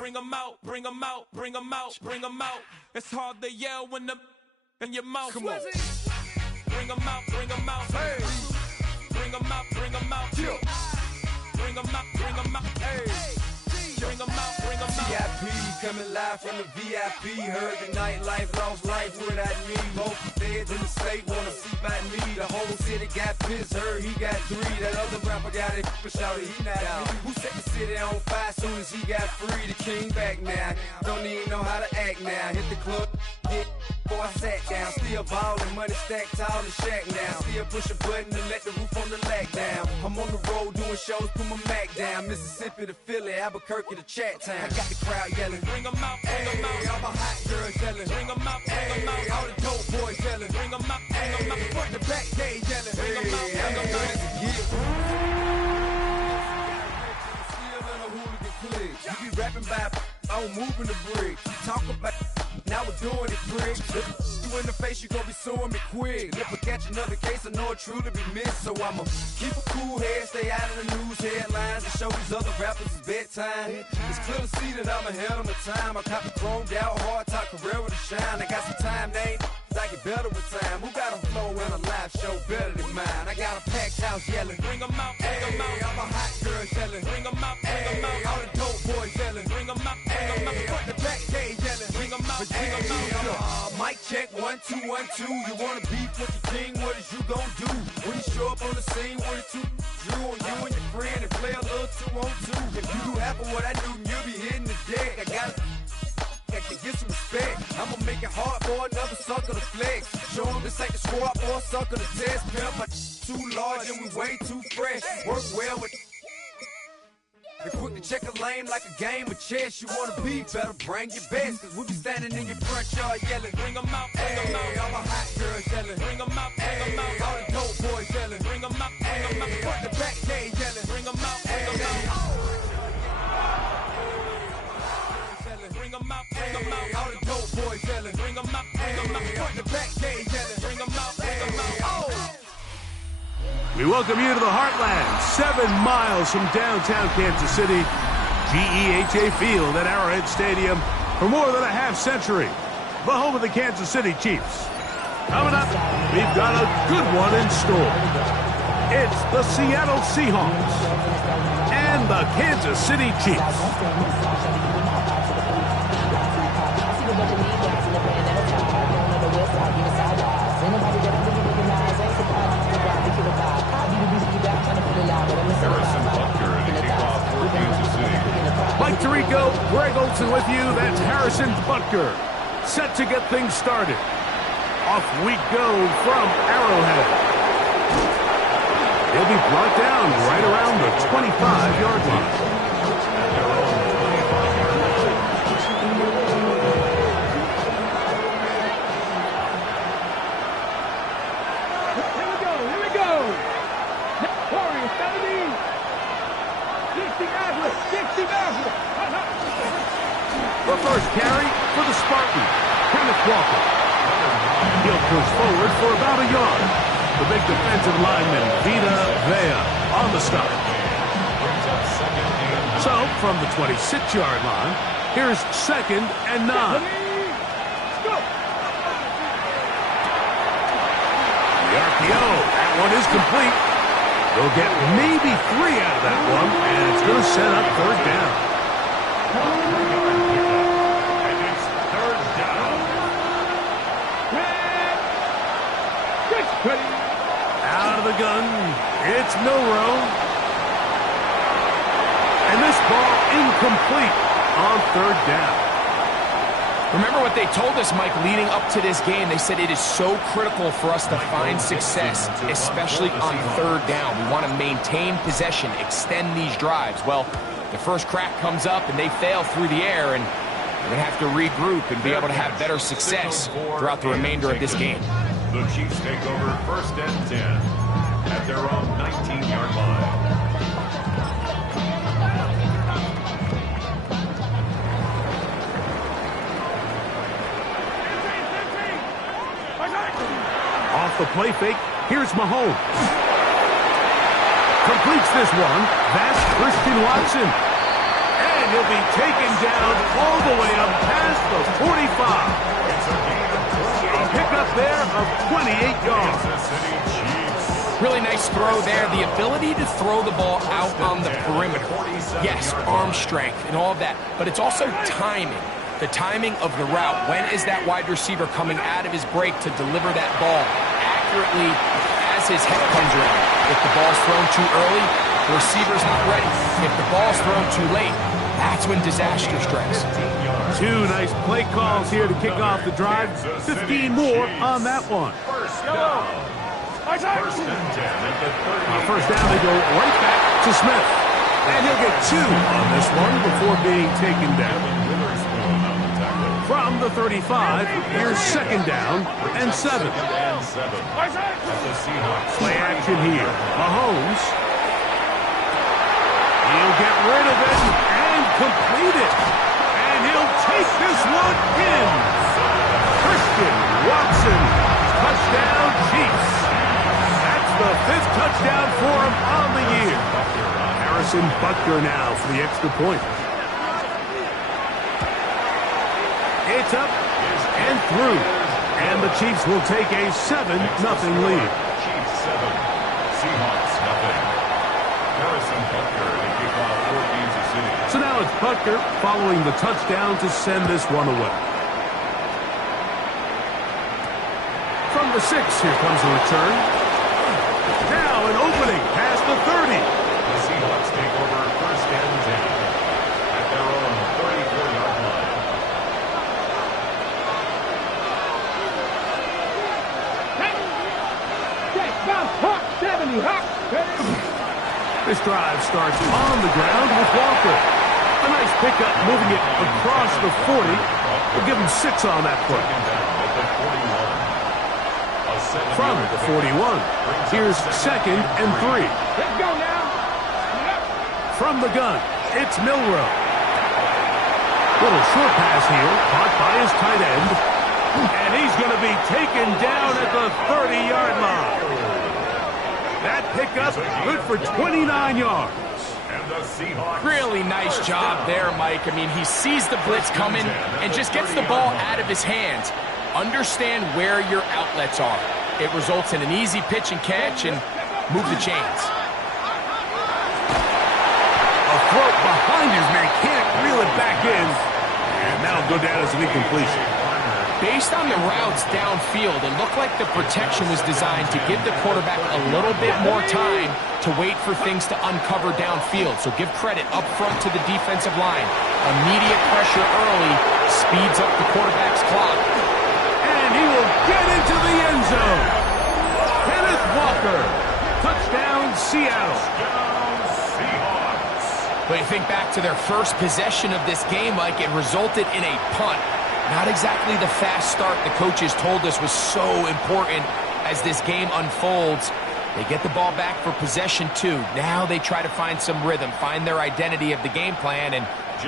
bring them out, bring them out, bring them out, bring them out. It's hard to yell when the in your mouth. Come on. Bring them out, bring them out. Hey. Bring them out, bring them out. Chill. Bring them out, bring them out. Hey. Bring them out, bring them out. VIP coming live from the VIP. Heard the nightlife, lost life without me. Both feds in the state wanna see by me. The whole city got pissed, heard he got 3. That other rapper got it, but shouted he not me. Who set the city on fire soon as he got free? The king back now, don't even know how to act now. Hit the club, get before I sat down. Still ballin', money stacked tall in shack now. Still push a button to let the roof on the lack down. I'm on the road doing shows, put my Mac down. Mississippi to Philly, Albuquerque to Chat Town. I got the crowd yelling, bring them out, bring them out. All my hot girls yelling, bring them out, bring them out. All the dope boys yelling, bring them out, bring them out. Front the back, they yelling, bring them out, bring them out. Still in a hooligan clique. You be rapping by on moving the bricks. You talk about now we're doing it, prick. You in the face, you gon' be suing me quick. If I catch another case, I know it truly be missed. So I'ma keep a cool head, stay out of the news headlines, and show these other rappers it's bedtime. It's clear to see that I'm ahead of my time. I cop the chromed out, hard top career with a shine. I got some time, name. I get better with time. Who got a flow and a live show better than mine? I got a packed house yelling, bring them out, bring them out. All my hot girls yelling, bring them out, bring them out. All the dope boys yelling, bring them out, bring them out. Front the back, they yelling, bring them out, bring them out. Mic check 1 2 1 2. You wanna beef with the king? What is you gon' do when you show up on the scene with a 2 Drew on you and your friend and play a little 2 on 2? If you do half of what I do, you'll be hitting the deck. I gotta get some respect. I'ma make it hard for another sucker to flex. Show him this ain't the squad for a sucker to test. Pimp, my too large and we way too fresh. Work well with and quick to check a lane like a game of chess. You wanna be better, bring your best. Cause we be standing in your front yard yelling, bring them out, bring them out. All my hot girls yelling, bring them out, bring them out. All the dope boys yelling, bring them out, bring them out. Front the back, they yelling, bring them out, bring them out. Bring them out, bring them out. All the dope boys yelling, bring them out, bring them out. Front the back, they yelling, bring them out, bring them out. We welcome you to the Heartland, 7 miles from downtown Kansas City, GEHA Field at Arrowhead Stadium for more than a half-century, the home of the Kansas City Chiefs. Coming up, we've got a good one in store. It's the Seattle Seahawks and the Kansas City Chiefs. Mike Tirico, Greg Olson with you. That's Harrison Butker. Set to get things started. Off we go from Arrowhead. He'll be brought down right around the 25-yard line. The first carry for the Spartan, Kenneth Walker. He'll push forward for about a yard. The big defensive lineman, Vita Vea, on the stop. So, from the 26-yard line, here's 2nd and 9. The RPO, that one is complete. They'll get maybe 3 out of that one, and it's going to set up 3rd down. Out of the gun, it's Milrow. And this ball incomplete on 3rd down. Remember what they told us, Mike, leading up to this game. They said it is so critical for us to find success, especially on 3rd down. We want to maintain possession, extend these drives. Well, the first crack comes up and they fail through the air, and we're going to have to regroup and be able to have better success throughout the remainder of this game. The Chiefs take over 1st and 10 at their own 19-yard line. Off the play fake, here's Mahomes. Completes this one. That's Christian Watson. And will be taken down all the way up past the 45. A pickup there of 28 yards. Really nice throw there. The ability to throw the ball out on the perimeter. Yes, arm strength and all of that, but it's also timing. The timing of the route. When is that wide receiver coming out of his break to deliver that ball accurately as his head comes around? If the ball's thrown too early, the receiver's not ready. If the ball's thrown too late, that's when disaster strikes. Two nice play calls here to kick off the drive. 15 more on that one. First down. First down, they go right back to Smith. And he'll get 2 on this one before being taken down. From the 35, here's second down and 7. Play action here. Mahomes. He'll get rid of it and complete it. And he'll take this one in. Christian Watson. Touchdown, Chiefs. That's the 5th touchdown for him on the year. Harrison Butker now for the extra point. It's up and through. And the Chiefs will take a 7-0 lead. Chiefs 7, Seahawks nothing. Harrison Butker to kick off for Kansas City. So now it's Butker following the touchdown to send this one away. From the 6, here comes the return. Now an opening past the 30. The Seahawks take over first and 10 at their own 34-yard line. This drive starts on the ground with Walker. A nice pickup moving it across the 40. We'll give him 6 on that play. From the 41, here's second and 3. Let's go now. From the gun, it's Milroe. Little short pass here, caught by his tight end. And he's going to be taken down at the 30-yard line. That pickup good for 29 yards. Really nice job there, Mike. I mean, he sees the blitz coming and just gets the ball out of his hands. Understand where your outlets are. It results in an easy pitch and catch and move the chains. A throw behind his man, can't reel it back in. And that'll go down as an incompletion. Based on the routes downfield, it looked like the protection was designed to give the quarterback a little bit more time to wait for things to uncover downfield. So give credit up front to the defensive line. Immediate pressure early speeds up the quarterback's clock. And he will get into the end zone. Kenneth Walker. Touchdown, Seattle. But you think back to their first possession of this game, Mike, it resulted in a punt. Not exactly the fast start the coaches told us was so important as this game unfolds. They get the ball back for possession 2. Now they try to find some rhythm, find their identity of the game plan, and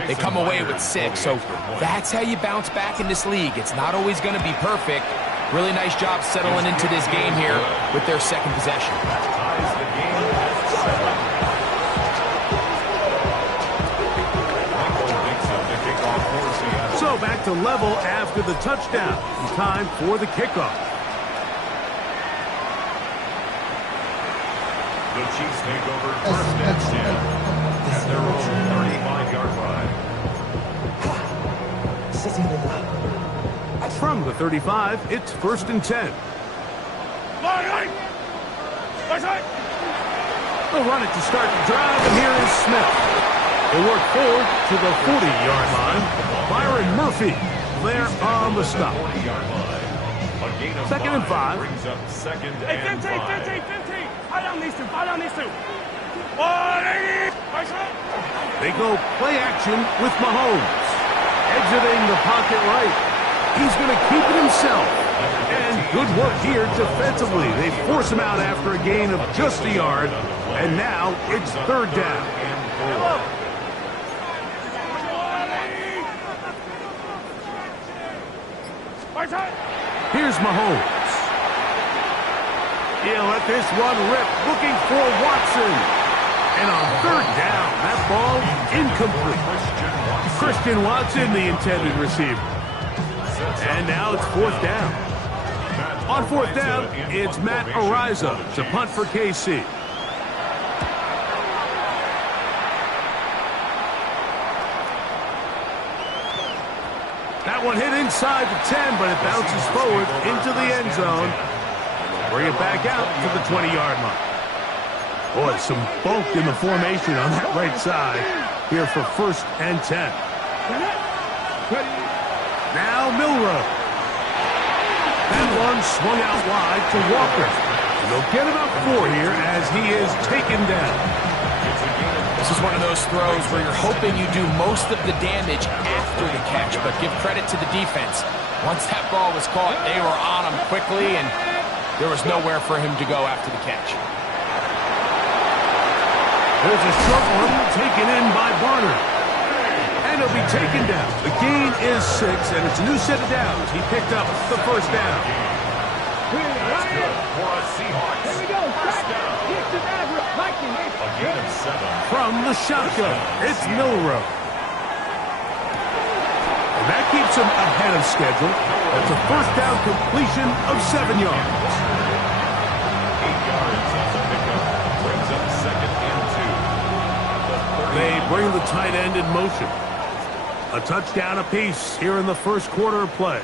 they come away with 6. So that's how you bounce back in this league. It's not always going to be perfect. Really nice job settling into this game here with their second possession. So back to level after the touchdown. Time for the kickoff. The Chiefs take over first and 10 at their own 35-yard line. From the 35, it's first and 10. They'll run it to start the drive, and here is Smith. They work forward to the 40-yard line. Byron Murphy there on the stop. Second and 5. Brings up second Hey, and 15. 5. Fight on these two. They go play action with Mahomes. Exiting the pocket right. He's going to keep it himself. And good work here defensively. They force him out after a gain of just a yard. And now it's third down. Here's Mahomes. He'll let this one rip, looking for Watson. And on third down, That ball incomplete. Christian Watson, the intended receiver. And now it's fourth down. On fourth down, it's Matt Ariza to punt for KC. That one hit inside the 10, but it bounces forward into the end zone. Bring it back out to the 20-yard line. Boy, some bulk in the formation on that right side here for 1st and 10. Now Milroe. That one swung out wide to Walker. They'll get about 4 here as he is taken down. This is one of those throws where you're hoping you do most of the damage after the catch, but give credit to the defense. Once that ball was caught, they were on him quickly, and there was nowhere for him to go after the catch. There's a short one taken in by Barner. And he'll be taken down. The gain is 6, and it's a new set of downs. He picked up the first down. That's good for a Seahawks. Here we go. First down. A gain of 7. From the shotgun, it's Milroe. And that keeps him ahead of schedule. That's a first down completion of 7 yards. 8 yards on the pickup. Brings up 2nd and 2. They bring the tight end in motion. A touchdown apiece here in the first quarter of play.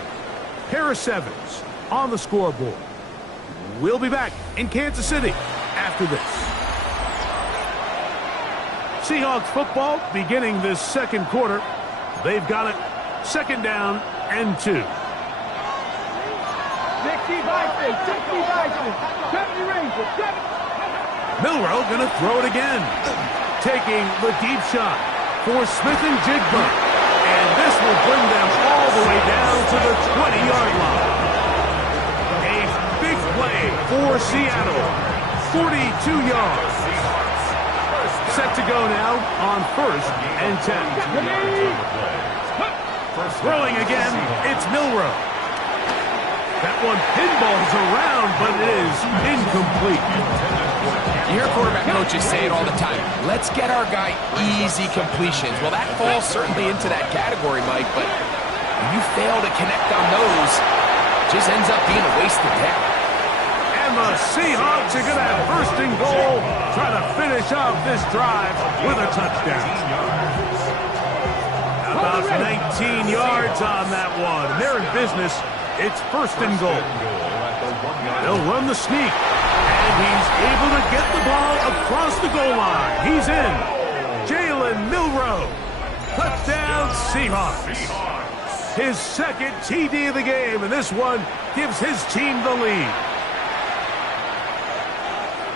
Harris Evans on the scoreboard. We'll be back in Kansas City after this. Seahawks football beginning this second quarter. They've got it 2nd down and 2. 60 Vikings, 60 Vikings, 70 Rangers, 70. Milroe going to throw it again. Taking the deep shot for Smith and Jigba. And this will bring them all the way down to the 20-yard line. A big play for Seattle. 42 yards. Set to go now on 1st and 10. Throwing again, it's Milroe. That one pinballs around, but it is incomplete. You hear quarterback coaches say it all the time. Let's get our guy easy completions. Well, that falls certainly into that category, Mike, but when you fail to connect on those, it just ends up being a wasted down. And the Seahawks are going to have 1st and goal, try to finish off this drive with a touchdown. About 19 yards on that one. They're in business. It's 1st and goal. They'll run the sneak. And he's able to get the ball across the goal line. He's in. Jalen Milroe. Touchdown, Seahawks. His 2nd TD of the game, and this one gives his team the lead.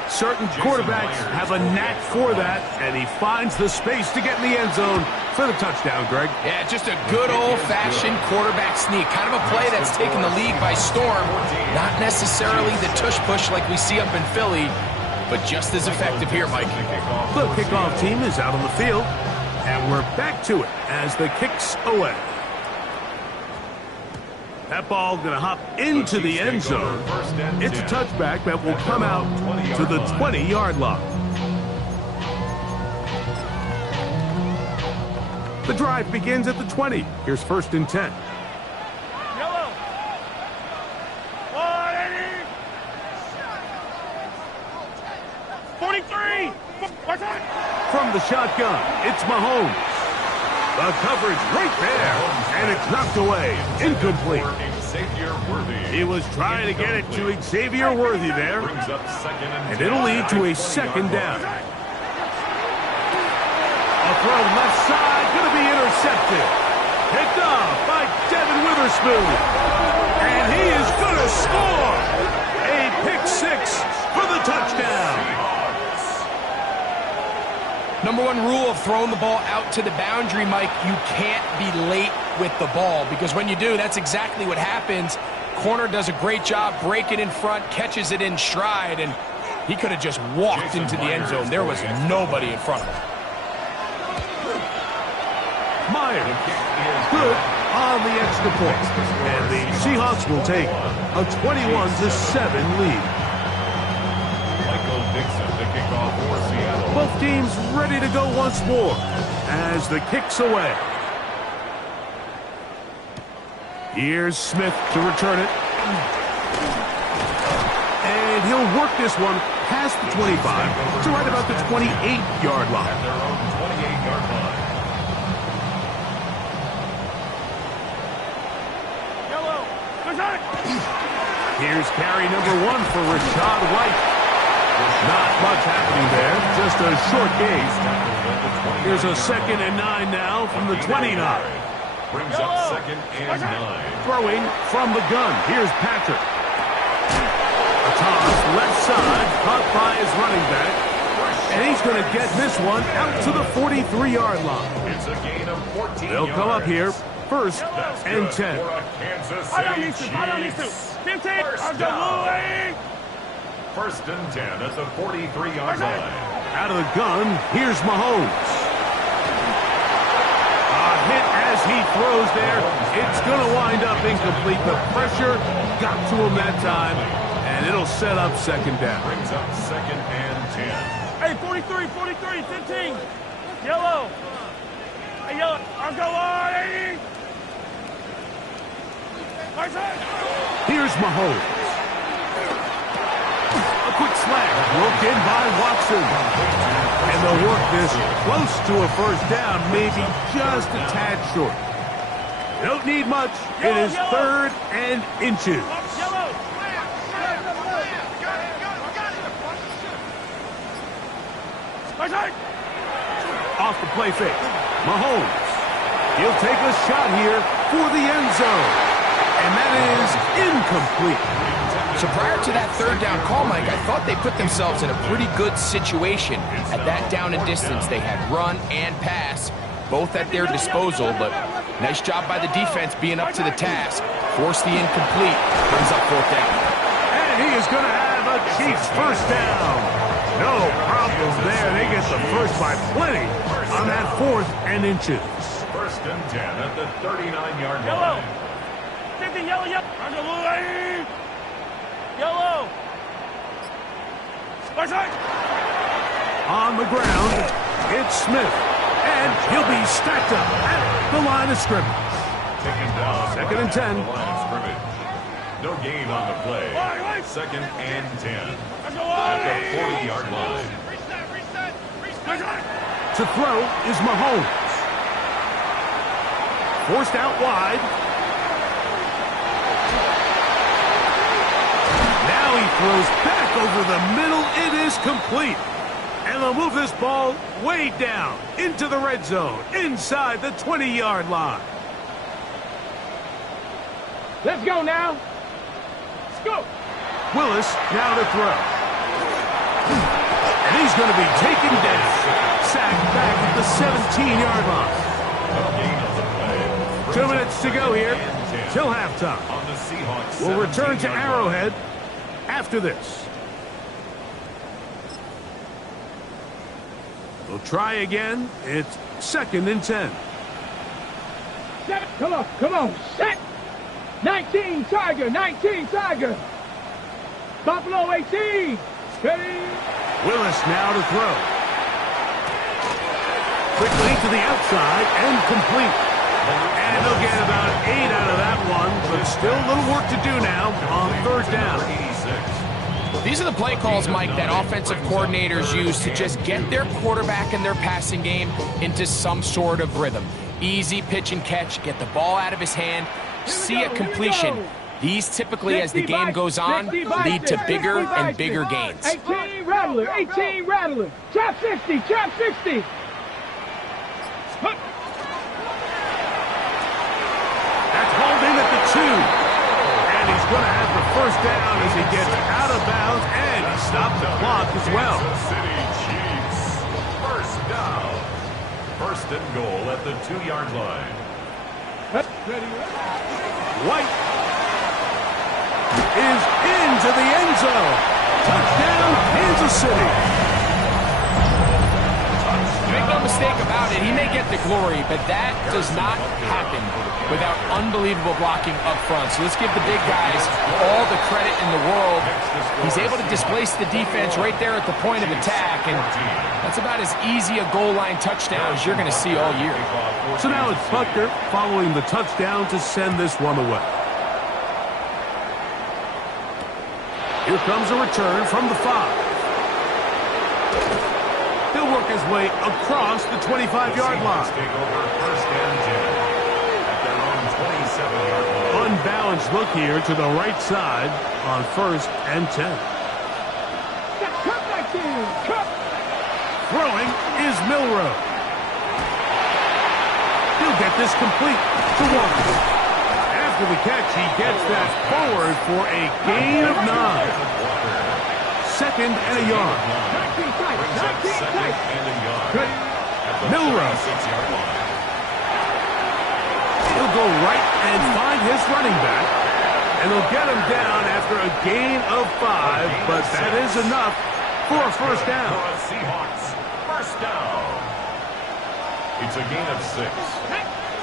Certain quarterbacks have a knack for that, and he finds the space to get in the end zone for the touchdown, Greg. Yeah, just a good old-fashioned quarterback sneak. Kind of a play that's taken the league by storm. Not necessarily the tush-push like we see up in Philly, but just as effective here, Mike. The kickoff team is out on the field, and we're back to it as the kick's away. That ball going to hop into the end zone. It's a touchback that will come out to the 20-yard line. The drive begins at the 20. Here's 1st and 10. Yellow. 43. From the shotgun, it's Mahomes. The coverage right there, and it's knocked away. Incomplete. He was trying to get it to Xavier Worthy there, and it'll lead to a 2nd down. A throw left side, going to be intercepted. Picked off by Devin Witherspoon, and he is going to score. A pick 6 for the touchdown. Number 1 rule of throwing the ball out to the boundary, Mike, you can't be late with the ball, because when you do, that's exactly what happens. Corner does a great job breaking in front, catches it in stride, and he could have just walked into the end zone. There was nobody in front of him. Myers, good on the extra point, and the Seahawks will take a 21-7 lead. Michael Dixon, the kickoff for Seattle. Both teams ready to go once more as the kick's away. Here's Smith to return it. And he'll work this one past the 25 to right about the 28-yard line. At their own 28-yard line. Here's carry number 1 for Rashad White. Not much happening there, just a short gain. Here's a 2nd and 9 now from the 29. Brings up 2nd and 9. Throwing from the gun. Here's Patrick. A toss left side, caught by his running back. And he's going to get this one out to the 43-yard line. It's a gain of 14 They'll come up here, 1st and 10. For a Kansas City Chiefs. 15. First down. 1st and 10 at the 43-yard line. Out of the gun, here's Mahomes. A hit as he throws there. It's going to wind up incomplete. The pressure got to him that time, and it'll set up 2nd down. Brings up 2nd and 10. Hey, 43, 15. Yellow. Hey, yellow. I'll go on, 80. Here's Mahomes. A quick slant, broke in by Watson. And they'll work this close to a 1st down, maybe just a tad short. Don't need much. It is 3rd and inches. Off the play fake. Mahomes. He'll take a shot here for the end zone. And that is incomplete. So prior to that 3rd down call, Mike, I thought they put themselves in a pretty good situation. At that down and distance, they had run and pass, both at their disposal, but nice job by the defense being up to the task. Force the incomplete, brings up 4th down. And he is going to have a Chiefs 1st down. No problem there. They get the first by plenty on that 4th and inches. 1st and 10 at the 39-yard line. Yellow. On the ground, it's Smith. And he'll be stacked up at the line of scrimmage. Taken down. 2nd and 10. The line of scrimmage. No gain on the play. 2nd and 10 at the 40-yard line. To throw is Mahomes. Forced out wide. Now he throws back over the middle. It is complete. And they'll move this ball way down into the red zone, inside the 20-yard line. Let's go now. Let's go. Willis now to throw. And he's going to be taken down. Sacked back at the 17-yard line. 2 minutes to go here till halftime. We'll return to Arrowhead after this. We'll try again. It's 2nd and 10. Come on, set. 19 Tiger. Buffalo 18. Steady. Willis now to throw. Quickly to the outside and complete. And they'll get about 8 out of that one, but still a little work to do now on 3rd down. These are the play calls, Mike, that offensive coordinators use to just get their quarterback and their passing game into some sort of rhythm. Easy pitch and catch, get the ball out of his hand, see a completion. These typically, as the game goes on, lead to bigger and bigger gains. 18 Rattler. Trap 60. That's holding at the 2. And he's going to have the 1st down as he gets out of bounds, and he stopped the clock as well. Kansas City Chiefs. 1st down. 1st and goal at the 2-yard line. White is into the end zone. Touchdown, Kansas City. Make no mistake about it. He may get the glory, but that does not happen without unbelievable blocking up front. So let's give the big guys all the credit in the world. He's able to displace the defense right there at the point of attack, and that's about as easy a goal line touchdown as you're going to see all year. So now it's Butker following the touchdown to send this one away. Here comes a return from the 5. He'll work his way across the 25-yard line. Take over first and 10 at their own 27-yard line. Unbalanced look here to the right side on first and 10. Throwing is Milroe. He'll get this complete to Walker. After the catch, he gets that forward for a gain of 9. Second and a yard. Milroe. He'll go right and find his running back. And they'll get him down after a gain of 5, but that is enough for a first down. Seahawks, first down. It's a gain of 6.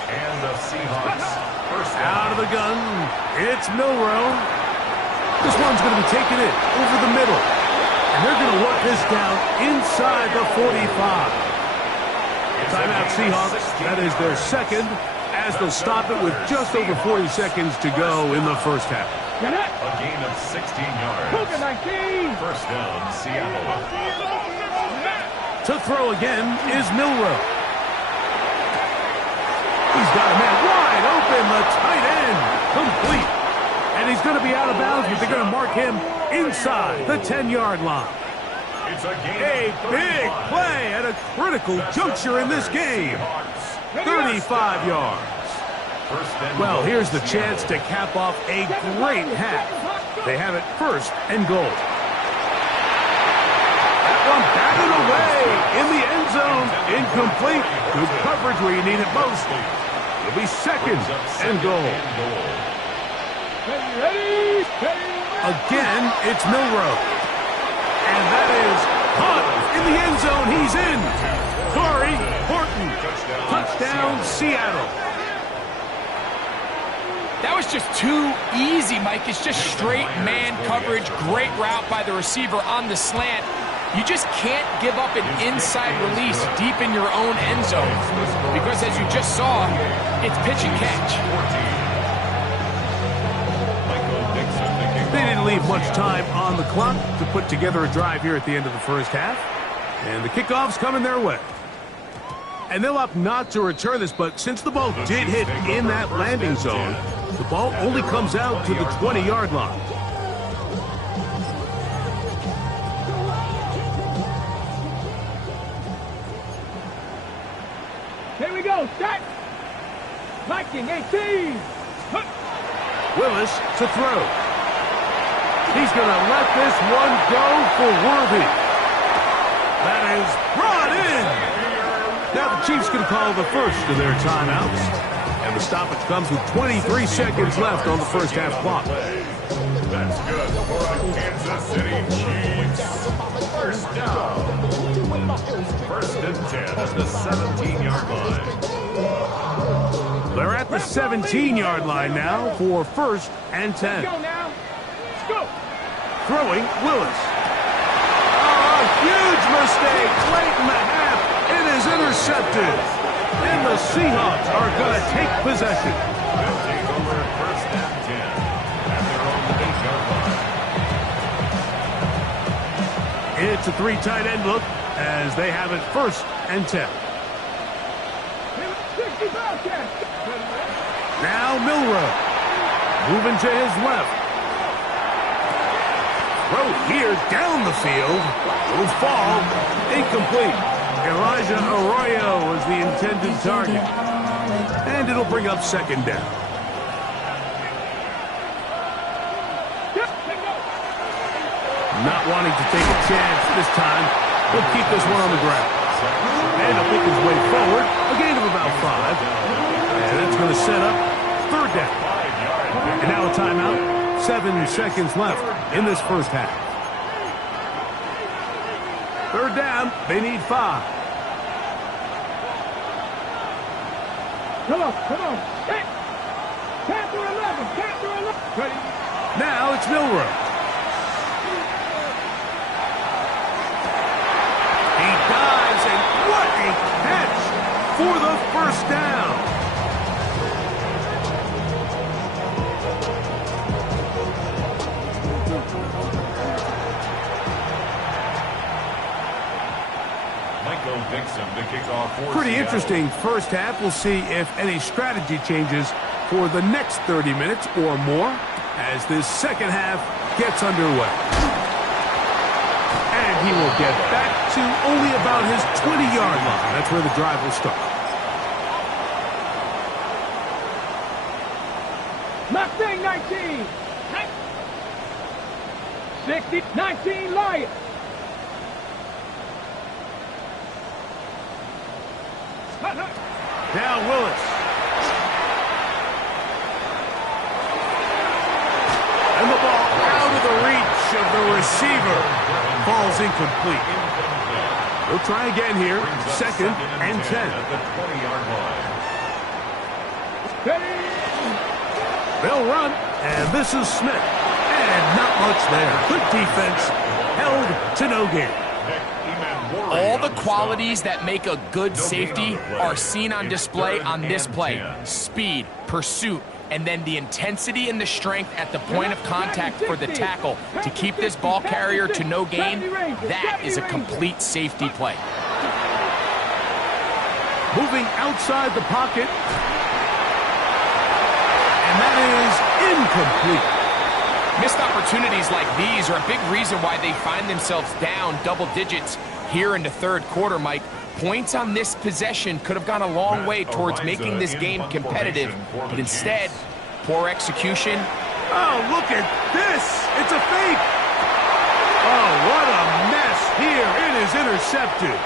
And the Seahawks, first down. Out of the gun, it's Milroe. This one's going to be taken in over the middle. And they're going to work this down inside the 45. Timeout Seahawks. That is their second, as they'll stop it with just over 40 seconds to go in the first half. A gain of 16 yards. First down, Seattle. To throw again is Milroe. He's got a man wide open, the tight end, complete. And he's going to be out of bounds, but they're going to mark him inside the 10-yard line. It's a big play at a critical juncture in this game. 35 yards. Well, here's the chance to cap off a great half. They have it first and goal. That one batted away in the end zone. Incomplete. Good coverage where you need it most. It'll be second and goal. Again, it's Milroe. And that is caught in the end zone. He's in. Corey Horton. Touchdown, Seattle. That was just too easy, Mike. It's just straight man coverage. Great route by the receiver on the slant. You just can't give up an inside release deep in your own end zone. Because as you just saw, it's pitch and catch. They didn't leave much time on the clock to put together a drive here at the end of the first half. And the kickoff's coming their way. And they'll opt not to return this, but since the ball did hit in that landing zone, the ball only comes out to the 20-yard line. Here we go, set. Viking 18. Willis to throw. He's going to let this one go for Worthy. That is brought in. Now the Chiefs can call the first of their timeouts. And the stoppage comes with 23 seconds left on the first half clock. That's good for the Kansas City Chiefs. First down. First and 10 at the 17-yard line. They're at the 17-yard line now for first and 10. Go now. Let's go. Throwing Willis. Oh, a huge mistake late in the half. It is intercepted. And the Seahawks are going to take possession. They'll take over first and 10 at their own 8-yard line. It's a 3 tight end look as they have it first and 10. Now Milroe. Moving to his left. Throw here down the field. Will fall. Incomplete. Elijah Arroyo was the intended target. And it'll bring up second down. Not wanting to take a chance this time. He'll keep this one on the ground. And he'll pick his way forward. A gain of about 5. And that's going to set up third down. And now a timeout. 7 seconds left in this first half. Third down. They need 5. Come on. Hit. Count to 11. Ready. Now it's Milroe. He dives, and what a catch for the first down. Pretty interesting first half. We'll see if any strategy changes for the next 30 minutes or more as this second half gets underway. And he will get back to only about his 20-yard line. That's where the drive will start. Mustang 19. 60, 19, Lion. Now Willis. And the ball out of the reach of the receiver. Falls incomplete. We'll try again here. 2nd and 10. They'll run, and this is Smith. And not much there. Good defense. Held to no gain. All the qualities that make a good safety are seen on display on this play. Speed, pursuit, and then the intensity and the strength at the point of contact for the tackle to keep this ball carrier to no gain. That is a complete safety play. Moving outside the pocket. And that is incomplete. Missed opportunities like these are a big reason why they find themselves down double digits here in the third quarter, Mike. Points on this possession could have gone a long way towards making this game competitive, but instead, poor execution. Oh, look at this! It's a fake! Oh, what a mess here. It is intercepted.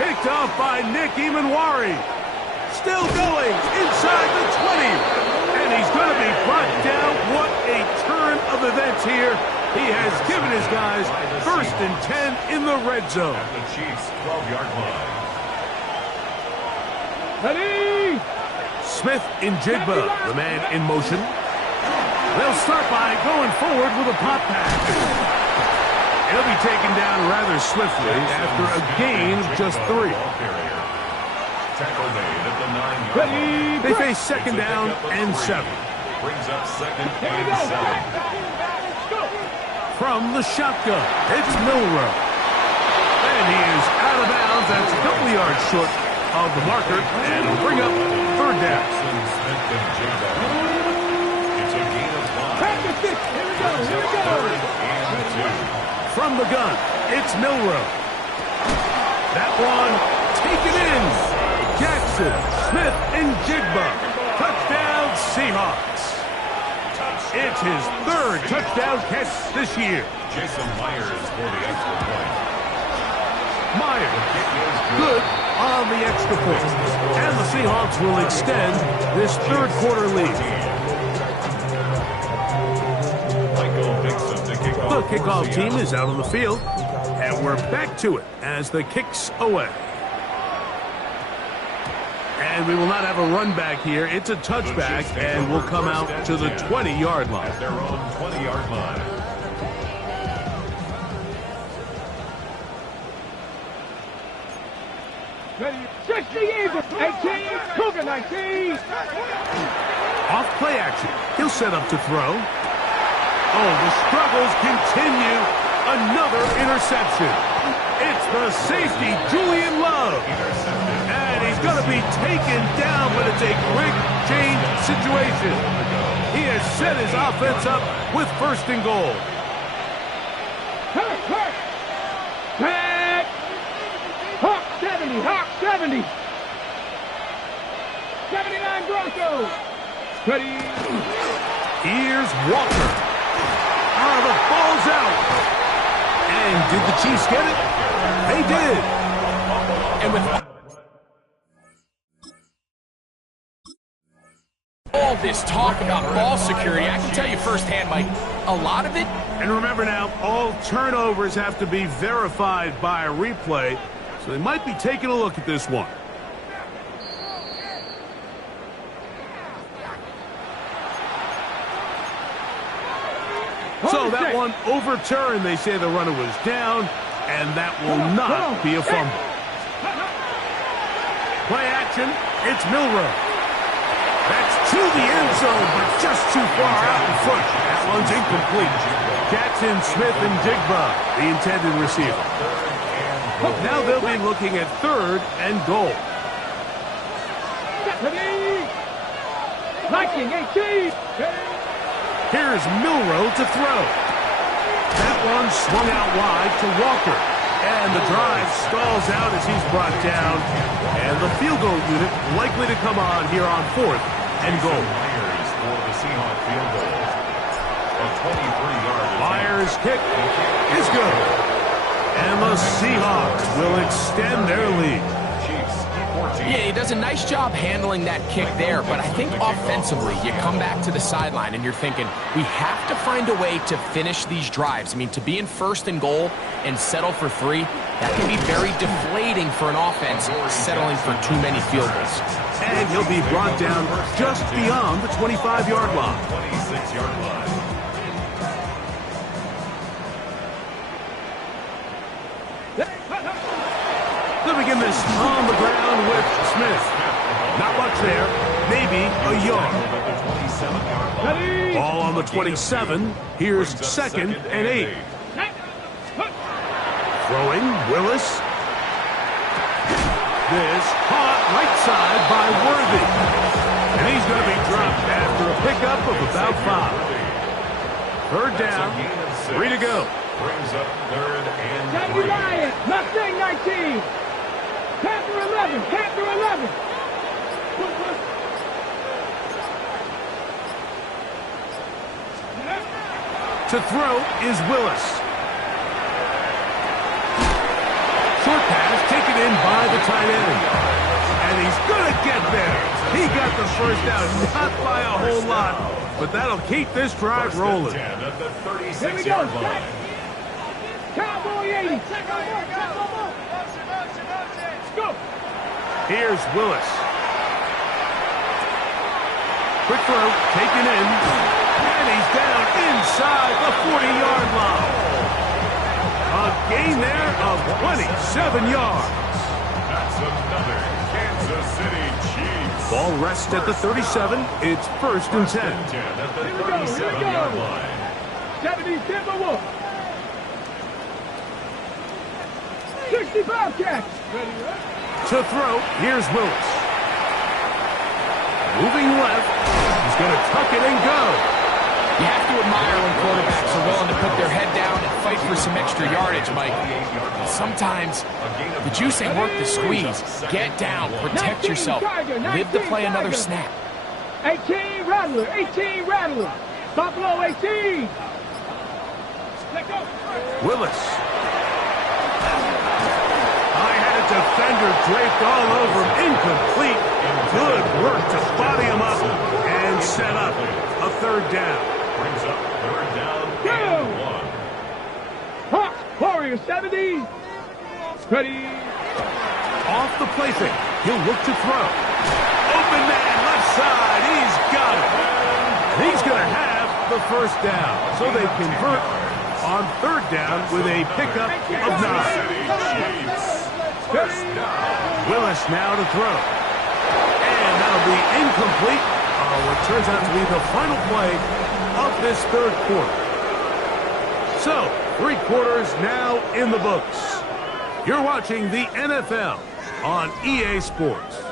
Picked off by Nick Imanwari. Still going inside the 20. And he's going to be brought down. What a turn of events here. He has given his guys 1st and 10 in the red zone. At the Chiefs' 12-yard line. Ready. Smith in Jigba, the man in motion. They'll start by going forward with a pop pass. He'll be taken down rather swiftly after a gain of just 3. Tackle made at the 9-yard line. They face 2nd down and 7. Brings up 2nd and 7. From the shotgun, it's Milroe. And he is out of bounds. That's a couple yards short of the marker. And will bring up 3rd down. It's a gain of 5. Here we go. 3rd and 2. From the gun, it's Milroe. That one taken in. Jackson, Smith, and Jigba. Touchdown, Seahawks. It's his 3rd touchdown catch this year. Jason Myers for the extra point. Myers, good on the extra point. And the Seahawks will extend this 3rd quarter lead. The kickoff team is out on the field, and we're back to it as the kick's away. And we will not have a run back here. It's a touchback, and we'll come out to the 20-yard line. At their own 20-yard line. Ready. 60 even. 18. Cougar 19. Off play action. He'll set up to throw. Oh, the struggles continue. Another interception. It's the safety, Julian Love. And he's going to be taken down, but it's a quick change situation. He has set his offense up with 1st and goal. Back. Hawk 70. Hawk 70. 79 Broncos. Ready. Here's Walker. Oh, the ball's out. And did the Chiefs get it? They did. And with all this talk about ball security, I can tell you firsthand, Mike, a lot of it. And remember now, all turnovers have to be verified by a replay, so they might be taking a look at this one. So that one overturned. They say the runner was down, and that will not be a fumble. Play action, it's Milroe. That's to the end zone, but just too far out in front. That one's incomplete. Jackson, Smith, and Digba, the intended receiver. Now they'll be looking at 3rd and goal. Liking 18. Here's Milroe to throw. That one swung out wide to Walker. And the drive stalls out as he's brought down. And the field goal unit likely to come on here on 4th and goal. Myers for the Seahawks field goal. A 23-yard Myers' kick is good. And the Seahawks will extend their lead. Chiefs 14. Yeah, he does a nice job handling that kick there, but I think offensively, you come back to the sideline and you're thinking, we have to find a way to finish these drives. I mean, to be in 1st and goal and settle for 3, that can be very deflating for an offense settling for too many field goals. And he'll be brought down just beyond the 25-yard line. 26-yard line. They'll begin this on the ground with Smith. Not much there, maybe a yard. Ball on the 27. Here's 2nd and 8. Throwing, Willis. This caught right side by Worthy. And he's going to be dropped after a pickup of about 5. 3rd down, 3 to go. Brings up 3rd and 3. Mustang 19. Panther 11. Panther 11. To throw is Willis. Short pass taken in by the tight end. And he's going to get there. He got the 1st down, not by a whole lot, but that'll keep this drive rolling. 10 at the Here we go. 36-yard line. Cowboy 80. Let's go. Here's Willis. Quick throw, taken in, and he's down inside the 40-yard line. A gain there of 27 yards. That's another Kansas City Chiefs. Ball rests at the 37. It's 1st and 10. 10 at the 37-yard line. 70 Timberwolf. 65 catch. To throw, here's Willis. Moving left, he's going to tuck it and go. You have to admire when quarterbacks are willing to put their head down and fight for some extra yardage, Mike. Sometimes the juice ain't worth the squeeze. Get down, protect yourself, live to play another snap. 18 Rattler, 18 Rattler. Buffalo 18. Willis. Defender draped all over him. Incomplete. Good work to body him up and set up a 3rd down. Brings up 3rd down and 1. Hawks, Warrior 70. Ready. Off the play fake. He'll look to throw. Open man, left side. He's got it. He's going to have the 1st down. So they convert on 3rd down with a pickup of 9. Willis now to throw. And that'll be incomplete on what turns out to be the final play of this 3rd quarter. So, 3 quarters now in the books. You're watching the NFL on EA Sports.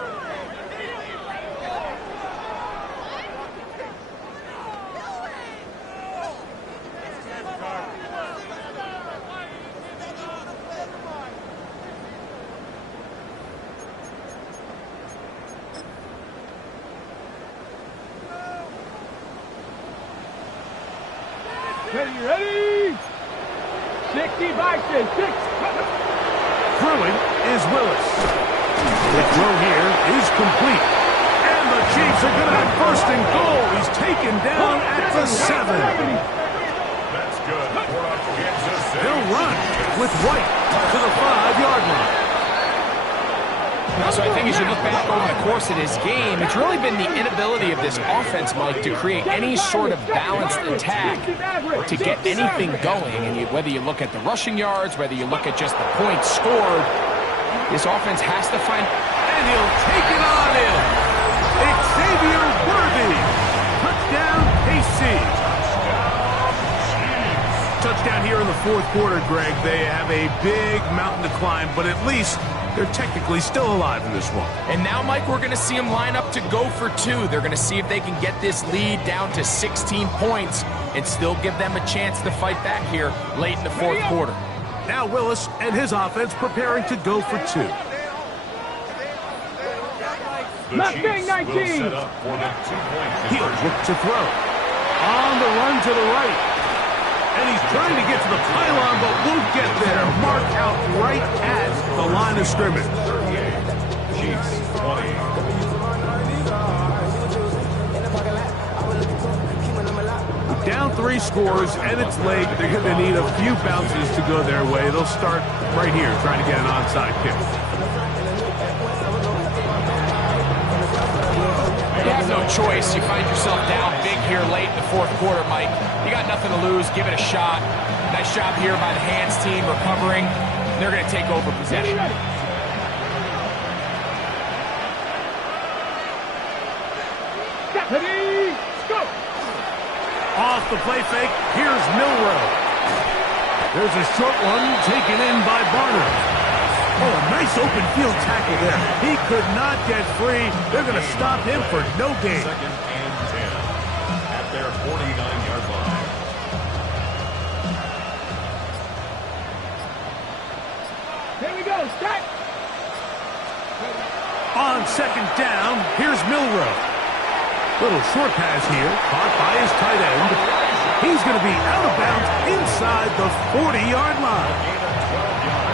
Ready? 60 Bison, 6. Throwing is Willis. The throw here is complete. And the Chiefs are going to have 1st and goal. He's taken down at the 7. That's good for Kansas City. They'll run with White to the 5-yard line. So I think as you look back over the course of this game, it's really been the inability of this offense, Mike, to create any sort of balanced attack or to get anything going. And whether you look at the rushing yards, whether you look at just the points scored, this offense has to find... And he'll take it on in. Xavier Worthy. Touchdown, KC. Touchdown here in the fourth quarter, Greg. They have a big mountain to climb, but at least they're technically still alive in this one. And now, Mike, we're going to see them line up to go for two. They're going to see if they can get this lead down to 16 points and still give them a chance to fight back here late in the fourth quarter. Now Willis and his offense preparing to go for two. Mustang 19. He'll look to throw. On the run to the right. And he's trying to get to the pylon, but won't get there. Mark out right at the line of scrimmage. Chiefs 20. Down 3 scores, and it's late. They're going to need a few bounces to go their way. They'll start right here, trying to get an onside kick. You have no choice. You find yourself down big here late in the fourth quarter, Mike. You got nothing to lose. Give it a shot. Nice job here by the hands team recovering. They're going to take over possession. Ready, go! Off the play fake, here's Milrow. There's a short one taken in by Barner. Oh, a nice open field tackle there. He could not get free. They're going to stop him for no gain. Second and 10 at their 49-yard line. Here we go, stack. On second down, here's Milrow. Little short pass here, caught by his tight end. He's going to be out of bounds inside the 40-yard line.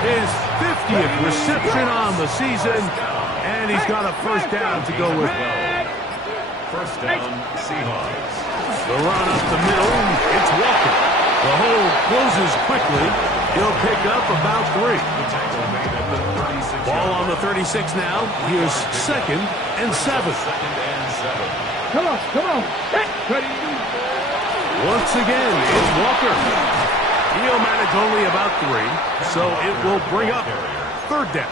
His 50th reception on the season, and he's got a first down to go with. First down, Seahawks. The run up the middle, it's Walker. The hole closes quickly. He'll pick up about 3. The tackle made at the 36. Ball on the 36 now. Here's second and 7. Second and 7. Come on. Ready. Once again, it's Walker. He'll manage only about 3, so it will bring up third down.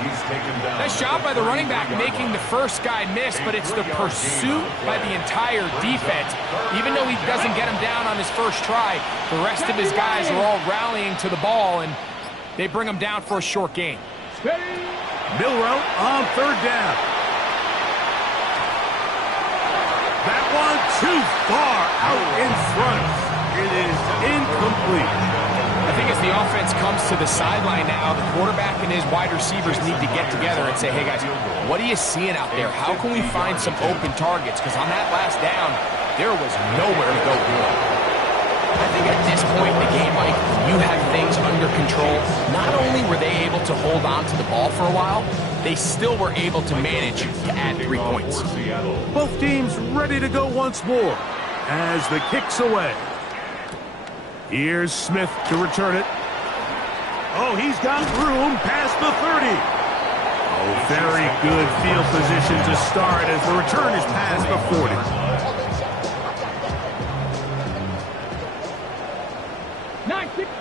He's taken down. Nice job by the running back making the first guy miss, but it's the pursuit by the entire defense. Even though he doesn't get him down on his first try, the rest of his guys are all rallying to the ball, and they bring him down for a short gain. Milrow on third down. That one too far out in front. It is incomplete. I think as the offense comes to the sideline now, the quarterback and his wide receivers need to get together and say, hey guys, what are you seeing out there? How can we find some open targets? Because on that last down, there was nowhere to go here. I think at this point in the game, Mike, you have things under control. Not only were they able to hold on to the ball for a while, they still were able to manage to add 3 points. Both teams ready to go once more as the kick's away. Here's Smith to return it. Oh, he's got room past the 30. Oh, very good field position to start as the return is past the 40.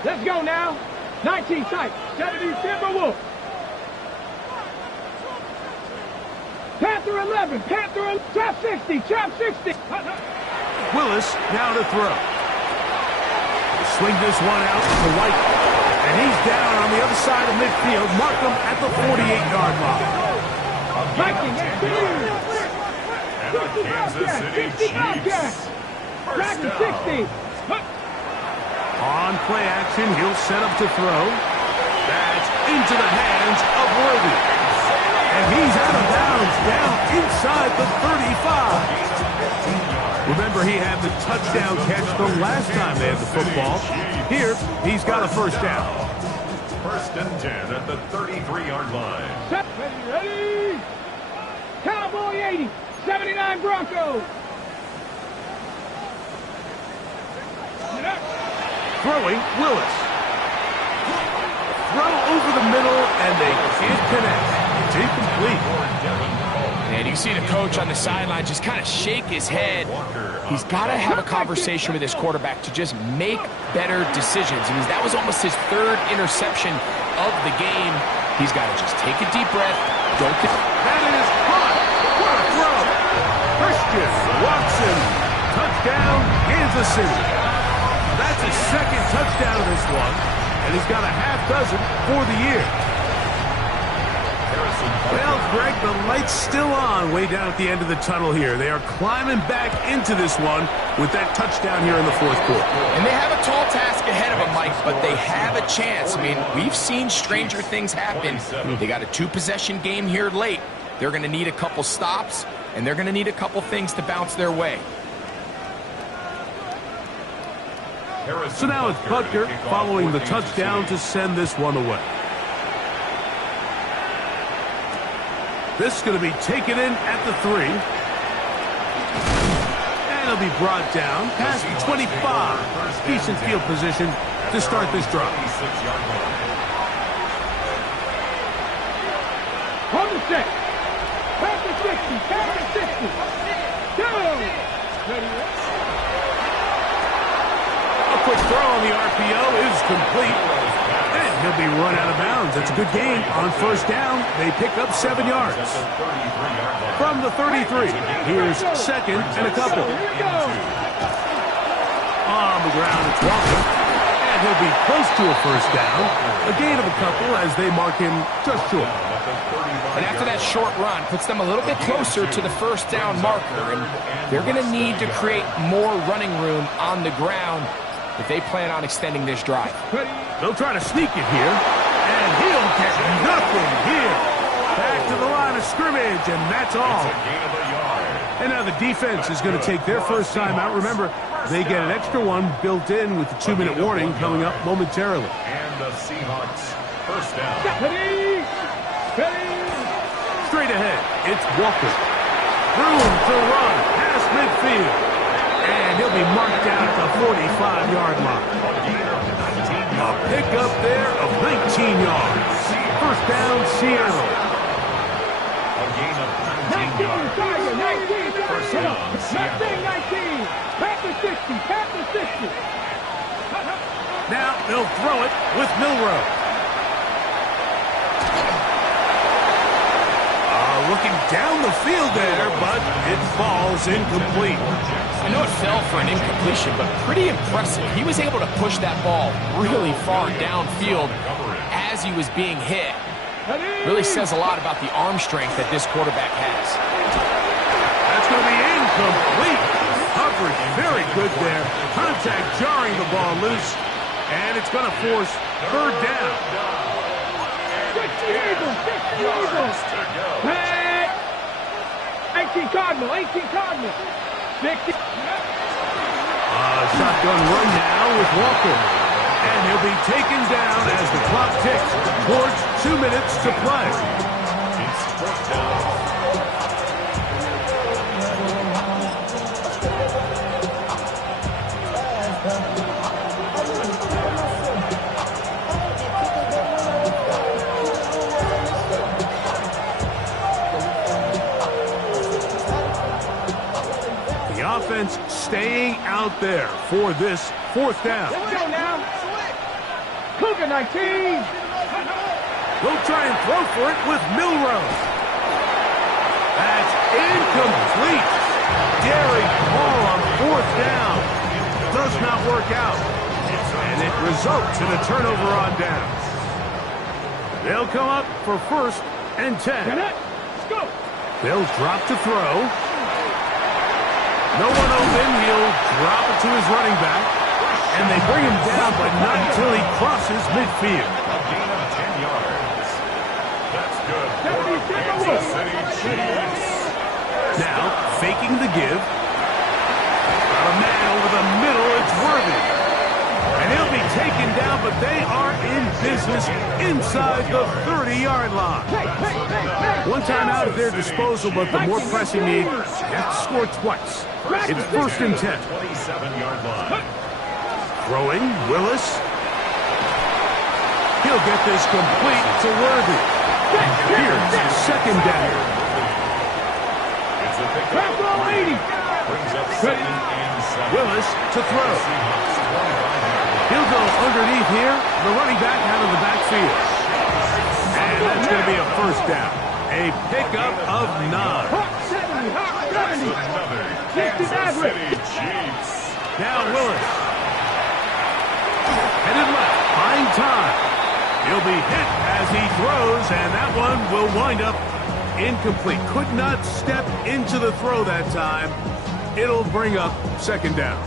Let's go now. 19 sight. 70 Timberwolf. Panther 11. Trap 60. Willis now to throw. Swing this one out to White. And he's down on the other side of midfield. Mark him at the 48-yard line. And the Kansas City Chiefs. First down. On play action, he'll set up to throw. That's into the hands of Worthy. And he's out of bounds down inside the 35. Remember, he had the touchdown catch the last time they had the football. Here, he's got a first down. First and 10 at the 33-yard line. Ready? Cowboy 80. 79 Broncos. Throwing, Willis. Throw over the middle, and they can't connect. incomplete. And you see the coach on the sideline just kind of shake his head. He's got to have a conversation with his quarterback to just make better decisions. I mean, that was almost his third interception of the game. He's got to just take a deep breath. Don't get... That is caught. What a throw. Christian Watson. Touchdown, Kansas City. That's his second touchdown of this one, and he's got a half dozen for the year. Well, Greg, the light's still on way down at the end of the tunnel here. They are climbing back into this one with that touchdown here in the fourth quarter. And they have a tall task ahead of them, Mike, but they have a chance. I mean, we've seen stranger things happen. They got a two-possession game here late. They're going to need a couple stops, and they're going to need a couple things to bounce their way. So now it's Butker following the touchdown to send this one away. This is going to be taken in at the 3. And it'll be brought down past the 25. Decent field position to start this drive. Hold the set. Back to 60. Back to 60. Down. Ready. A quick throw on the RPO is complete. And he'll be run out of bounds. It's a good game. On first down, they pick up 7 yards. From the 33, here's second and a couple. On the ground, it's Walker. And he'll be close to a first down. A gain of a couple as they mark him just short. And after that short run, puts them a little bit closer to the first down marker. And they're going to need to create more running room on the ground if they plan on extending this drive. They'll try to sneak it here, and he'll get nothing here. Back to the line of scrimmage, and that's all. And now the defense is going to take their first time out. Remember, they get an extra one built in with the 2-minute warning coming up momentarily. And the Seahawks first down. Straight ahead, it's Walker. Room to run past midfield. And he'll be marked down at the 45-yard line. A pickup there of 19 yards. First down, Seattle. A gain of 19 yards. First down, Seattle. 19. Back to 60. Back to 60. Now they'll throw it with Milrow. Looking down the field there, but it falls incomplete. I know it fell for an incompletion, but pretty impressive. He was able to push that ball really far downfield as he was being hit. Really says a lot about the arm strength that this quarterback has. That's going to be incomplete. Coverage very good there. Contact jarring the ball loose, and it's going to force third down. 18 Cardinal. 60. Shotgun run now with Walker. And he'll be taken down as the clock ticks towards 2 minutes to play. It's first down. Offense staying out there for this fourth down. Let's go now. Cougar 19. They'll try and throw for it with Milrow. That's incomplete. Daring ball on fourth down. Does not work out. And it results in a turnover on downs. They'll come up for first and 10. Let's go. They'll drop to throw. No one open, he'll drop it to his running back, and they bring him down, but not until he crosses midfield. A gain of 10 yards. That's good for the Kansas City Chiefs. Now, faking the give. Got a man over the middle, it's Worthy. And he'll be taken down, but they are in business inside the 30-yard line. One timeout at their disposal, but the more pressing need, they have to score twice. It's first and 10. 27-yard line. Throwing, Willis. He'll get this complete to Worthy. Here's second down. It's a pickup. Brings up second and 7. Willis to throw. He'll go underneath here. The running back out of the backfield. And that's going to be a first down. A pickup of 9. Another Kansas City Chiefs. Now Willis. Headed left. Buying time. He'll be hit as he throws, and that one will wind up incomplete. Could not step into the throw that time. It'll bring up second down.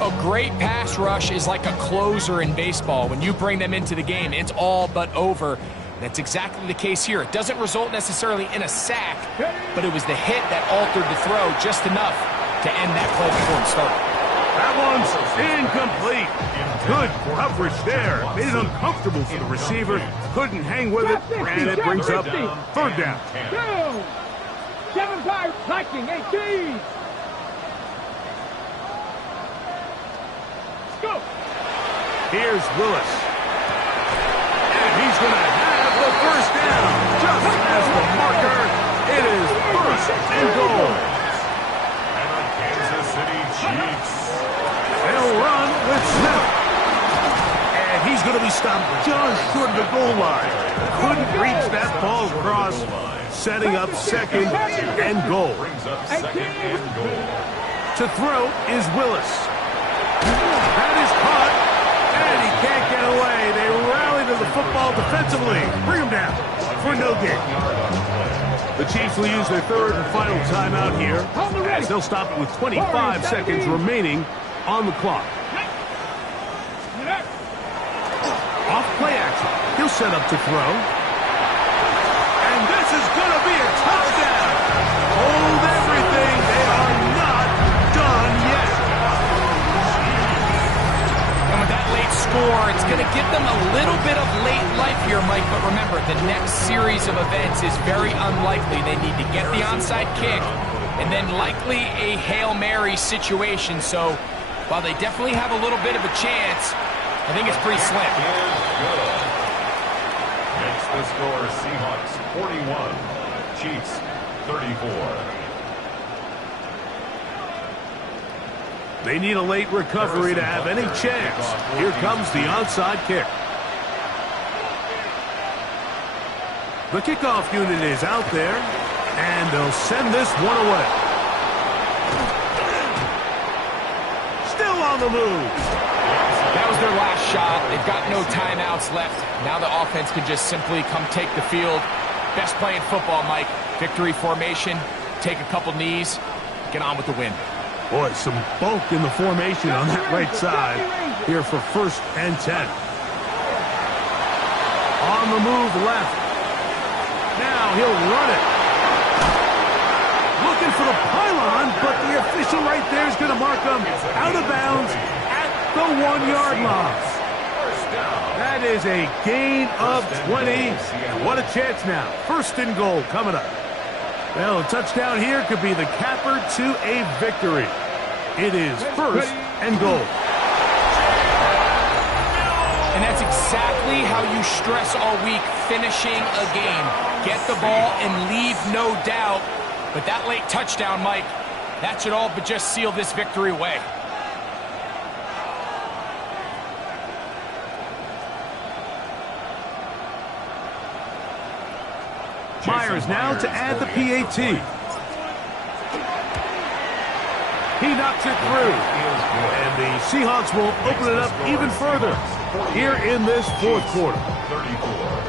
A great pass rush is like a closer in baseball. When you bring them into the game, it's all but over. That's exactly the case here. It doesn't result necessarily in a sack, but it was the hit that altered the throw just enough to end that play before it started. That one's incomplete. Good coverage there. Made it uncomfortable for the receiver. Couldn't hang with it, and it brings up third down. 7-5, blocking, 18. Go. Here's Willis. And he's going to have the first down. Just as the marker, it is first and goal. And the Kansas City Chiefs. They'll run with Smith. And he's going to be stopped just short of the goal line. Couldn't reach that ball across, setting up second and goal. Brings up second and goal. To throw is Willis. That is caught, and he can't get away. They rally to the football defensively. Bring him down for no gain. The Chiefs will use their third and final timeout here, as they'll stop it with 25 seconds remaining on the clock. Off play action. He'll set up to throw. And this is going to be a touchdown. Hold everything. They are not done yet. And with that late score, it's going to give them a little bit of late life here, Mike. But remember, the next series of events is very unlikely. They need to get the onside kick and then likely a Hail Mary situation. So while they definitely have a little bit of a chance, I think it's pretty slim. Good. Makes the score Seahawks 41, Chiefs 34. They need a late recovery to have any chance. Here comes the onside kick. The kickoff unit is out there, and they'll send this one away. Still on the move. That was their last shot. They've got no timeouts left. Now the offense can just simply come take the field. Best play in football, Mike. Victory formation, take a couple knees, get on with the win. Boy, some bulk in the formation on that right side here for first and 10. On the move left. Now he'll run it. Looking for the pylon, but the official right there is going to mark him out of bounds at the 1-yard line. That is a gain of 20. What a chance now. First and goal coming up. Well, a touchdown here could be the capper to a victory. It is first and goal. And that's exactly how you stress all week, finishing a game. Get the ball and leave no doubt. But that late touchdown, Mike, that should all but just seal this victory away. Myers now to add the PAT. He knocks it through. And the Seahawks will open it up even further here in this fourth quarter. 34.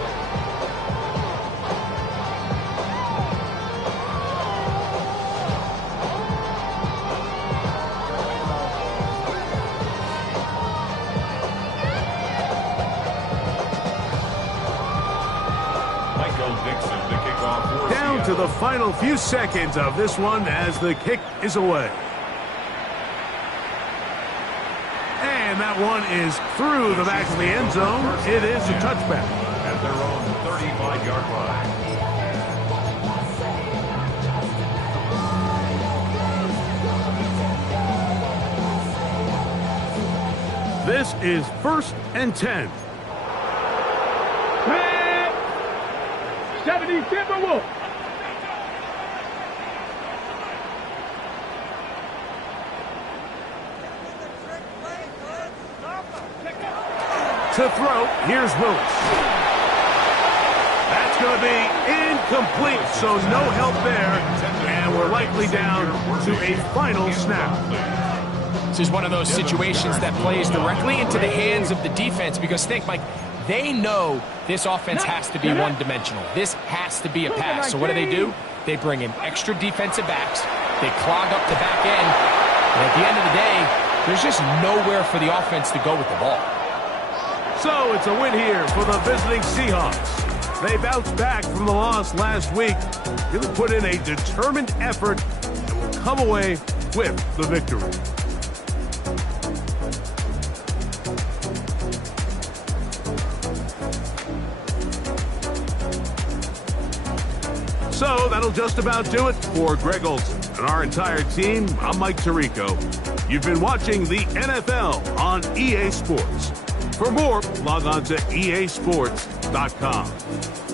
Down to the final few seconds of this one as the kick is away. And that one is through the back of the end zone. It is a touchback. At their own 35-yard line. This is first and 10. 70 Timberwolves. To throw, here's Willis. That's going to be incomplete, so no help there, and we're likely down to a final snap. This is one of those situations that plays directly into the hands of the defense because think, Mike, they know this offense has to be one-dimensional. This has to be a pass. So what do? They bring in extra defensive backs. They clog up the back end. And at the end of the day, there's just nowhere for the offense to go with the ball. So it's a win here for the visiting Seahawks. They bounced back from the loss last week. Really put in a determined effort and will come away with the victory. So that'll just about do it for Greg Olson and our entire team. I'm Mike Tirico. You've been watching the NFL on EA Sports. For more, log on to easports.com.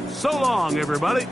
So long, everybody.